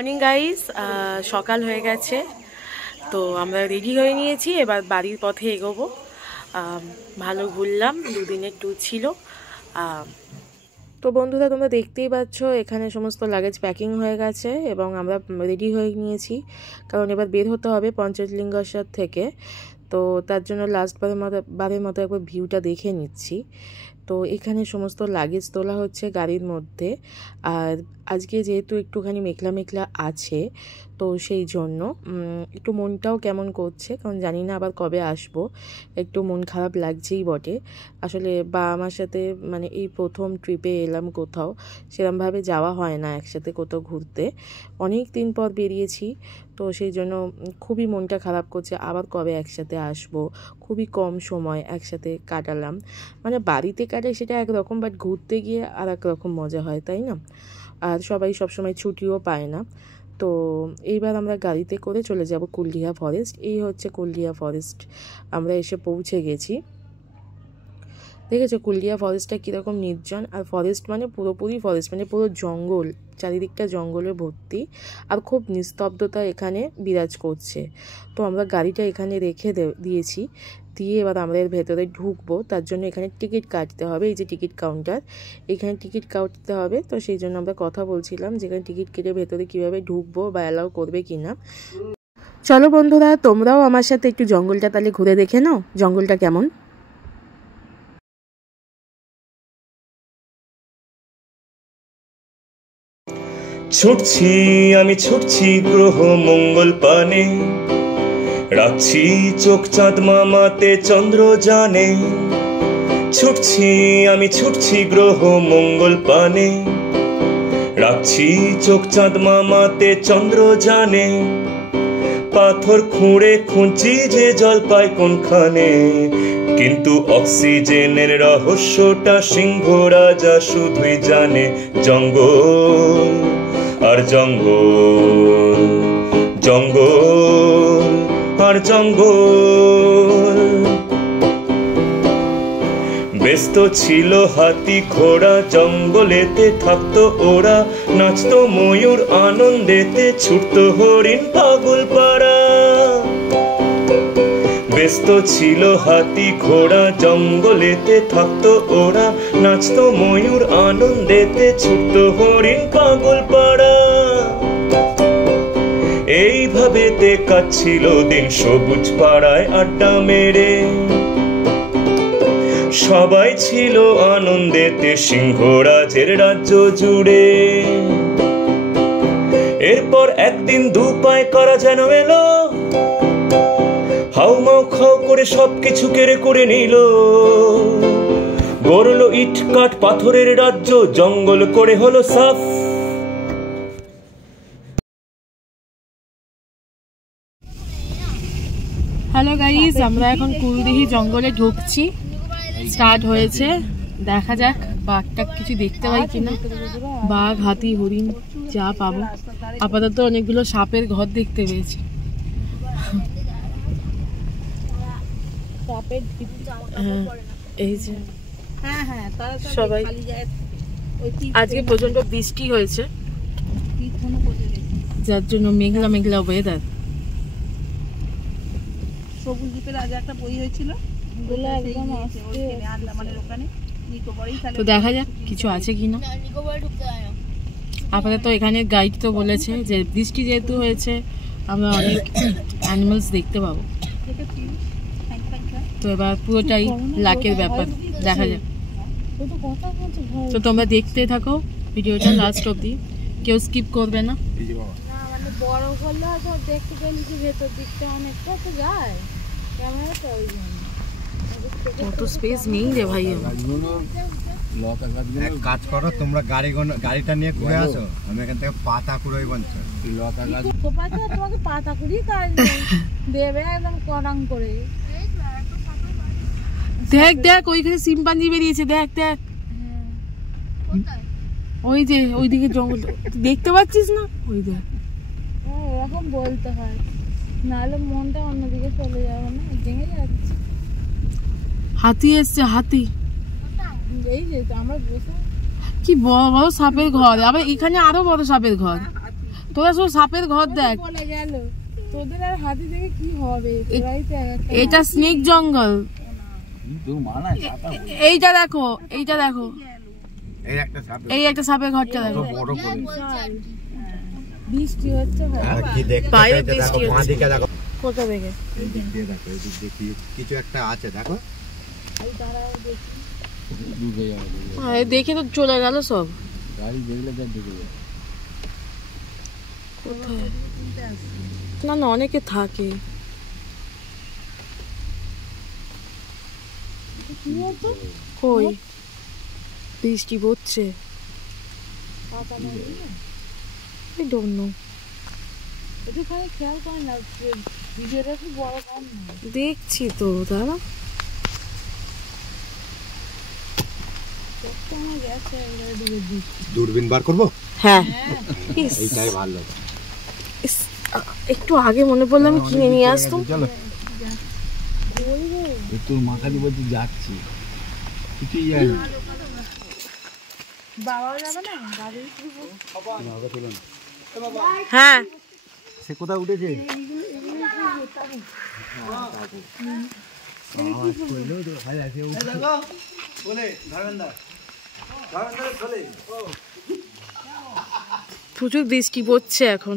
Morning guys, সকাল হয়ে গেছে। তো আমরা রেডি হয়ে নিয়েছি, এবার বাড়ির পথে এগোবো। ভালো ঘুরলাম, দুদিনের ট্যুর ছিল। তো বন্ধুরা, তোমরা দেখতেই পাচ্ছ এখানে সমস্ত লাগেজ প্যাকিং হয়ে গেছে এবং আমরা রেডি হয়ে নিয়েছি, কারণ এবার বের হতে হবে পঞ্চলিঙ্গেশ্বর থেকে। তো তার জন্য বারের মতো একবার ভিউটা দেখে নিচ্ছি। তো এখানে সমস্ত লাগেজ তোলা হচ্ছে গাড়ির মধ্যে। আর আজকে যেহেতু একটুখানি মেঘলা মেঘলা আছে, তো সেই জন্য একটু মনটাও কেমন করছে, কারণ জানি না আবার কবে আসবো। একটু মন খারাপ লাগছেই বটে। আসলে আমার সাথে মানে এই প্রথম ট্রিপে এলাম কোথাও, সেরকমভাবে যাওয়া হয় না একসাথে কোথাও ঘুরতে। অনেক দিন পর বেরিয়েছি, তো সেই জন্য খুবই মনটা খারাপ করছে। আবার কবে একসাথে আসবো, খুবই কম সময় একসাথে কাটালাম। মানে বাড়িতে কাটাই সেটা একরকম, বাট ঘুরতে গিয়ে আর এক রকম মজা হয়, তাই না? আর সবাই সবসময় ছুটিও পায় না। তো এইবার আমরা গাড়িতে করে চলে যাব কুলডিহা ফরেস্ট। এই হচ্ছে কুলডিহা ফরেস্ট, আমরা এসে পৌঁছে গেছি। দেখেছো কুলডিহা ফরেস্টটা কীরকম নির্জন। আর ফরেস্ট মানে পুরোপুরি ফরেস্ট, মানে পুরো জঙ্গল, চারিদিকটা জঙ্গলে ভর্তি, আর খুব নিস্তব্ধতা এখানে বিরাজ করছে। তো আমরা গাড়িটা এখানে রেখে দিয়েছি, দিয়ে এবার আমরা এর ভেতরে ঢুকবো। তার জন্য এখানে টিকিট কাটতে হবে, এই যে টিকিট কাউন্টার, এখানে টিকিট কাটতে হবে। তো সেই জন্য আমরা কথা বলছিলাম যেখানে টিকিট কেটে ভেতরে কীভাবে ঢুকবো বা অ্যালাউ করবে কিনা। চলো বন্ধুরা, তোমরাও আমার সাথে একটু জঙ্গলটা তাহলে ঘুরে দেখে নাও, জঙ্গলটা কেমন। ছুটছি আমি, ছুটছি গ্রহ মঙ্গল পানে, রাখছি চোখ চাঁদ মামাতে চন্দ্র জানে। ছুটছি আমি, ছুটছি গ্রহ মঙ্গল পানে, রাখছি চোখ চাঁদ মামাতে চন্দ্র জানে। পাথর খুঁড়ে খুঁজছি যে জল পায় কোনখানে, কিন্তু অক্সিজেনের রহস্যটা সিংহ রাজা শুধুই জানে। জঙ্গল আর জঙ্গল, জঙ্গল আর জঙ্গল। ব্যস্ত ছিল হাতি ঘোড়া, জঙ্গলেতে থাকতো ওরা, নাচতো ময়ূর আনন্দেতে, ছুটতো হরিণ পাগল পাড়া। ব্যস্ত ছিল হাতি ঘোড়া, জঙ্গলেতে থাকতো ওরা, নাচতো ময়ূর আনন্দেতে, ছুটতো হরিণ পাগল পাড়া। এইভাবে কাটছিল দিন সবুজ পাড়ায় আড্ডা মেরে, সবাই ছিল আনন্দেতে সিংহরাজের রাজ্য জুড়ে। এরপর একদিন দুপায় করা যেন এলো, হাউমাউ খাও করে সবকিছু কেড়ে করে নিল। গড়ল ইট কাঠ পাথরের রাজ্য, জঙ্গল করে হলো সাফ। হ্যালো গাইস, আমরা এখন কুলদিহি জঙ্গলে ঢুকছি, স্টার্ট হয়েছে। দেখা যাক বাঘটা কিছু দেখতে পাই কিনা, বাঘ হাতি হরিণ যা পাবো। আপাতত অনেকগুলো সাপের ঘর দেখতে পেয়েছি। এই যে সবাই, আজকে প্রচন্ড বৃষ্টি হয়েছে, যার জন্য মেঘলা মেঘলা ওয়েদার। সবুজ দ্বীপের আগে একটা বই হয়েছিল, তো দেখা যাক কিছু আছে কিনা। আপাতত এখানে গাইড তো বলেছে যে বৃষ্টি যেহেতু হয়েছে আমরা অনেক অ্যানিমালস দেখতে পাবো। তো এবার পুরোটাই লাকের ব্যাপার, দেখা যাক। তো তোমরা দেখতে থাকো ভিডিওটা লাস্ট অবধি, কেউ স্কিপ করবে না। বড় করলে হয়তো দেখতে পেলি কি ভেতর দিকটা অনেকটা তো যায় ক্যামেরাটা, ওই জন্য অত স্পেস নেই রে ভাই। এক কাজ করো, তোমরা গাড়িটা নিয়ে ঘুরে আসো, আমি এখান থেকে পাতা কুড়োই বলছো। লতা গাছ তোমাকে পাতা কুড়ি কাজ দেবে একদম কড়াং করে। দেখ দেখ ওইখানে শিম্পাঞ্জি বেরিয়েছে, দেখ দেখ ওই যে ওইদিকে জঙ্গল দেখতে পাচ্ছিস না, ওই দেখ। এরকম বলতে হয়, নাহলে মনটা অন্যদিকে চলে যাবে না, ভেঙে যাচ্ছে। হাতি এসছে, হাতি। এই যে আমরা বসে কি বড় বড় সাপের ঘর, আবার এখানে আরো বড় সাপের ঘর। তোরা সব সাপের ঘর দেখ, বলে গেল তোদের আর হাতি দেখে কি হবে, তোরাই তো একটা এটা স্নেক জঙ্গল। এইটা দেখো, এইটা দেখো, এই একটা সাপের ঘরটা দেখো। বৃষ্টি হচ্ছে ভাই। কি দেখতে বাইরে পেয়েছে দেখো, বৃষ্টি হচ্ছে। বাঁদিকে দেখো, কোথা থেকে? এই দিক দিয়ে দেখো, এই দিক দিয়ে কিছু একটা আছে দেখো। দেখে তো চলে গেল সব। কোথায়? না না, অনেকে থাকে। কই বৃষ্টি পড়ছে? I don't know. একটু খালি খেয়াল করে না, ভিডিওটা একটু বড় কম না। দেখছি তো, দাঁড়া। আমার গেছে এবারে ডুবে দিচ্ছি। দূরবীন বার করবো, হ্যাঁ ইস, এইটাই ভালো। ইস, একটু আগে মনে পড়লো আমি কিনে নিয়ে আসতাম। চলো তোর মাথা দিয়ে বলছি যাচ্ছি, কিছুই যায় না। বাবাও যাবে না গাড়ি? হ্যাঁ সে কোথায় উঠেছে? প্রচুর বৃষ্টি পড়ছে এখন।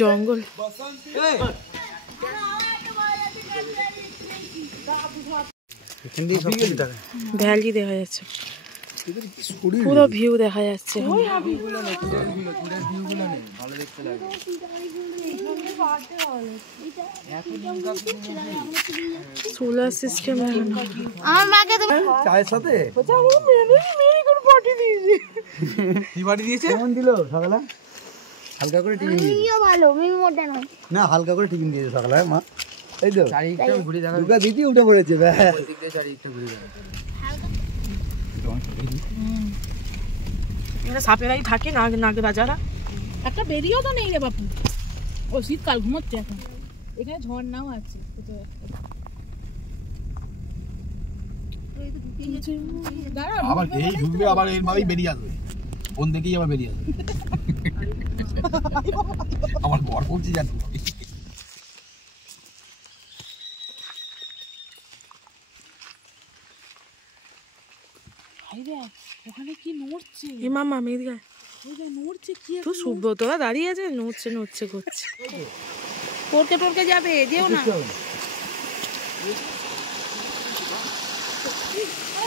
জঙ্গল ভ্যালি দেখা যাচ্ছে, পুরো ভিউ দেখা যাচ্ছে। সোলার সিস্টেম আমার মাকে তো চায়ের সাথে কি বাড়ি দিয়েছে? কেমন দিল সকালে? হালকা করে টিফিন দিয়েছে। ভালো, মিমি মোটা নয়। না, হালকা করে টিফিন দিয়েছে সকালে মা। এই তো চারিদিকটা ঘুরে দেখা, দুর্গা দিদি উঠে পড়েছে। চারিদিকটা ঘুরে দেখা, সাপেরাই থাকে নাগ রাজারা। একটা বেরিয়েও তো নেই রে বাপু, ও শীতকাল ঘুমোচ্ছে এখন। এখানে ঝর্ণাও আছে। আবার এই ঢুকবে, আবার এর ভাবেই বেরিয়ে আসবে, কোন দেখেই আবার বেরিয়ে আসবে। আমার ঘর পড়ছে জানো। ওখানে কি নড়ছে? এ মামা মেদিকা ওই যে নড়ছে কি তো সুব্রতরা দাঁড়িয়ে আছে, নড়ছে করছে। টরকে টরকে যাবে, যেও না।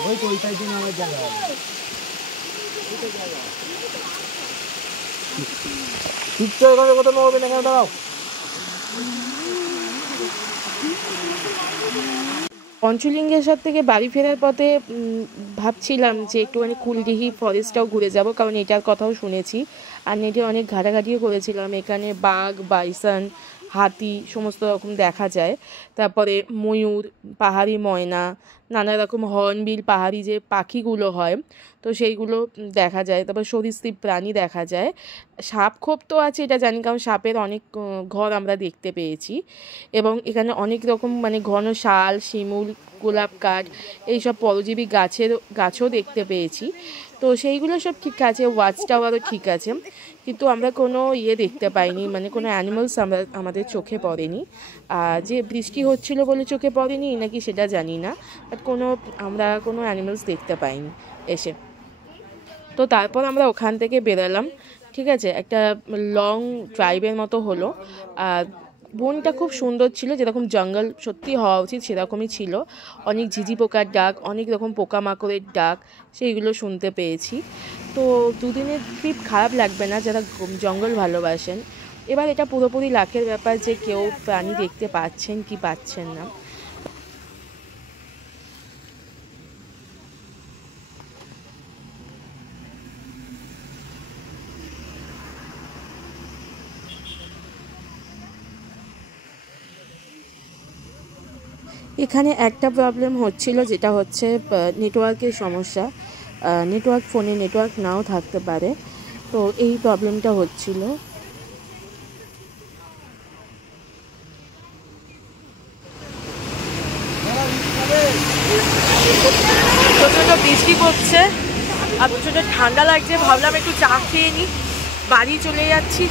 ওই তো ওইটাই দিন আমার জায়গা চুপচাপ এখানে কথা নড়বে না, এখানে দাঁড়াও। পঞ্চলিঙ্গেশ্বর থেকে বাড়ি ফেরার পথে ভাবছিলাম যে একটুখানি কুলডিহি ফরেস্টটাও ঘুরে যাব, কারণ এটার কথাও শুনেছি আর নেটে অনেক ঘাটাঘাটিও করেছিলাম। এখানে বাঘ, বাইসন, হাতি সমস্ত রকম দেখা যায়। তারপরে ময়ূর, পাহাড়ি ময়না, নানা রকম হর্নবিল পাহাড়ি যে পাখিগুলো হয় তো সেইগুলো দেখা যায়। তারপর সরীসৃপ প্রাণী দেখা যায়। সাপ খোপ তো আছে এটা জানি, কারণ সাপের অনেক ঘর আমরা দেখতে পেয়েছি। এবং এখানে অনেক রকম মানে ঘন শাল, শিমুল, গোলাপ কাঠ এইসব পরজীবী গাছও দেখতে পেয়েছি। তো সেইগুলো সব ঠিক আছে, ওয়াচ টাওয়ারও ঠিক আছে, কিন্তু আমরা কোনো দেখতে পাইনি, মানে কোনো অ্যানিমালস আমাদের চোখে পড়েনি। যে বৃষ্টি হচ্ছিল বলে চোখে পড়েনি নাকি সেটা জানি না, বাট আমরা কোনো অ্যানিমালস দেখতে পাইনি এসে। তো তারপর আমরা ওখান থেকে বেরোলাম, ঠিক আছে, একটা লং ড্রাইভের মতো হলো। আর বনটা খুব সুন্দর ছিল, যেরকম জঙ্গল সত্যি হওয়া উচিত সেরকমই ছিল। অনেক ঝিঝি পোকার ডাক, অনেক রকম পোকামাকড়ের ডাক, সেইগুলো শুনতে পেয়েছি। তো দুদিনের ট্রিপ খারাপ লাগবে না যারা জঙ্গল ভালোবাসেন। এবার এটা পুরোপুরি লাখের ব্যাপার যে কেউ প্রাণী দেখতে পাচ্ছেন কি পাচ্ছেন না। এখানে একটা প্রবলেম হচ্ছিল, যেটা হচ্ছে নেটওয়ার্কের সমস্যা। ফোনে নেটওয়ার্ক নাও থাকতে পারে, তো এই প্রবলেমটা হচ্ছিল। ছোট ছোট বৃষ্টি পড়ছে। আর প্রচণ্ড ঠান্ডা লাগছে, ভাবলাম একটু চা খেয়ে নিই, বাড়ি চলে যাচ্ছি।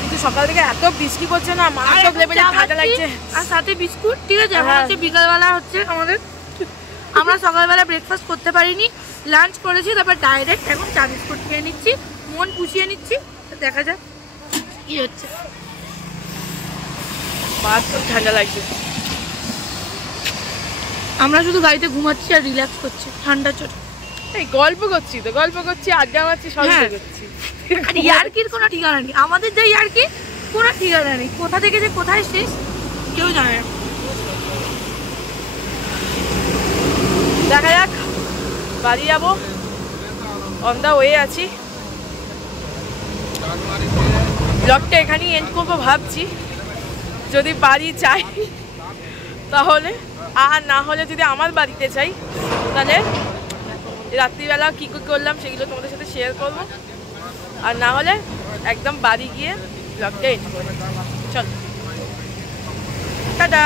কিন্তু সকাল থেকে এত বৃষ্টি পড়ছে না, মারাত্মক লেভেলে ঠান্ডা লাগছে। আর সাথে বিস্কুট, ঠিক আছে? এখন হচ্ছে বিকালবেলা হচ্ছে আমাদের, আমরা সকালবেলা ব্রেকফাস্ট করতে পারিনি, লাঞ্চ করেছি, তারপর ডাইরেক্ট এখন চা বিস্কুট খেয়ে নিচ্ছি, মন পুষিয়ে নিচ্ছি। দেখা যাক কি হচ্ছে। মারাত্মক ঠান্ডা লাগছে। আমরা শুধু গাড়িতে ঘুমাচ্ছি আর রিল্যাক্স করছি ঠান্ডা চোট। এই গল্প করছি তো, গল্প করছি, আড্ডা মারছি, সব করছি। আর ইয়ার্কির কোনো ঠিকানা নেই, আমাদের যে ইয়ার্কি কোনো ঠিকানা নেই, কোথা থেকে যে কোথায় শেষ কেউ জানে না। দেখা যাক, বাড়ি যাবো, অন দা ওয়ে আছি। ব্লগটা এখানেই এন্ড করবো ভাবছি, যদি বাড়ি চাই তাহলে, আর না হলে যদি আমার বাড়িতে চাই তাহলে রাত্রিবেলা কী কী করলাম সেগুলো তোমাদের সাথে শেয়ার করবো, আর না হলে একদম বাড়ি গিয়ে ব্লগটা এন্ড করবো। চলো, টাটা।